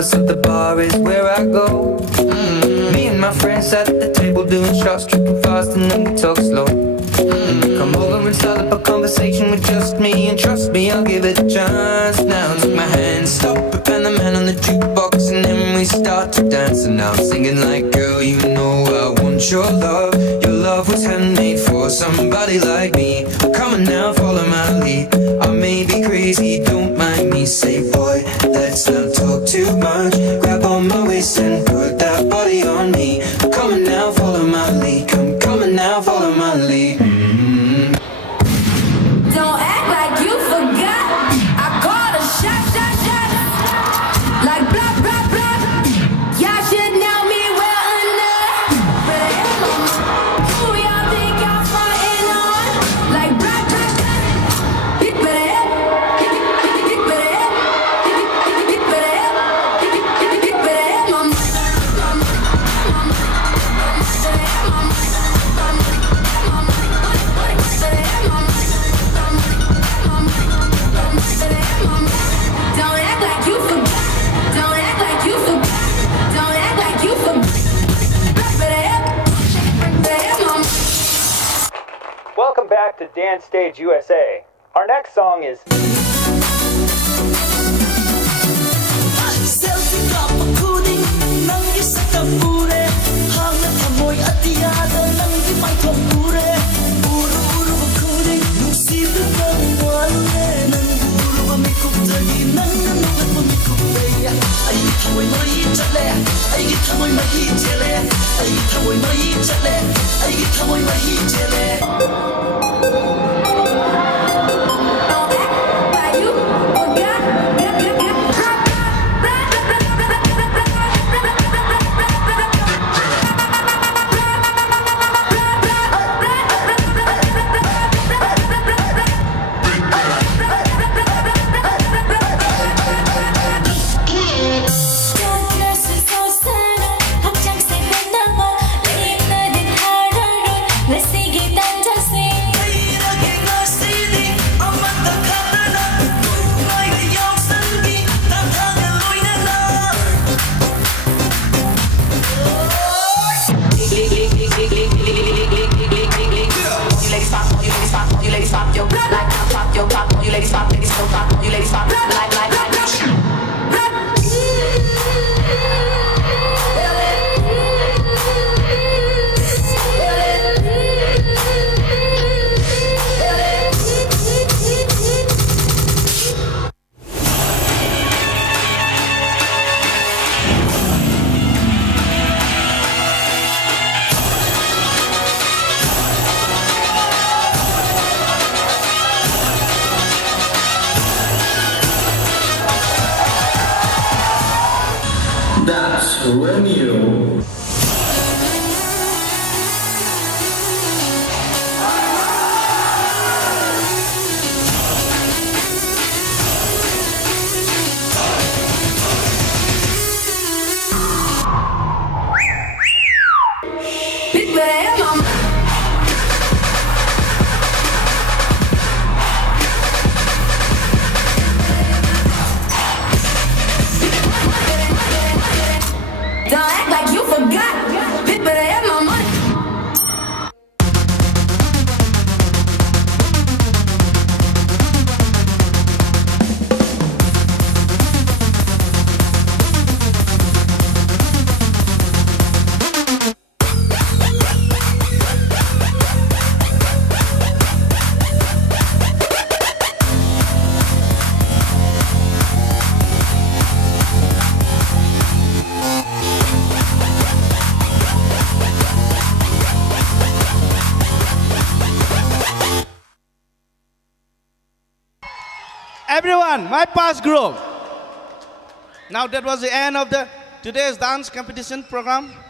tapas at the bar is where I go. Me and my friends at the table doing shots, tripping fast, and then we talk slow. Come over and start up a conversation with just me, and trust me, I'll give it a chance. Now take my hand, stop it, and the man on the jukebox, and then we start to dance. And now I'm singing like, girl, you know I want your love. Your love was handmade for somebody like me. Come on now, follow my lead. I may be crazy, don't mind me. Say, boy, let's not talk too much. Grab on my waist and put that body on me. Come on now, follow my lead. Come on now, follow my lead. Don't act like you forgot. I called a shot. Like blah, blah, blah. Y'all should know me well enough. But who y'all think y'all fighting on? Like blah, blah, blah. Get better. Get better. Get better. Get better. Mom. Don't act like you forgot. Don't act like you forgot. Don't act like you forgot. Welcome back to Dance Stage USA. Our next song is That's when you Big better, mom. Don't act like you forgot. Big better have my money. Everyone, my past group. Now that was the end of the today's dance competition program.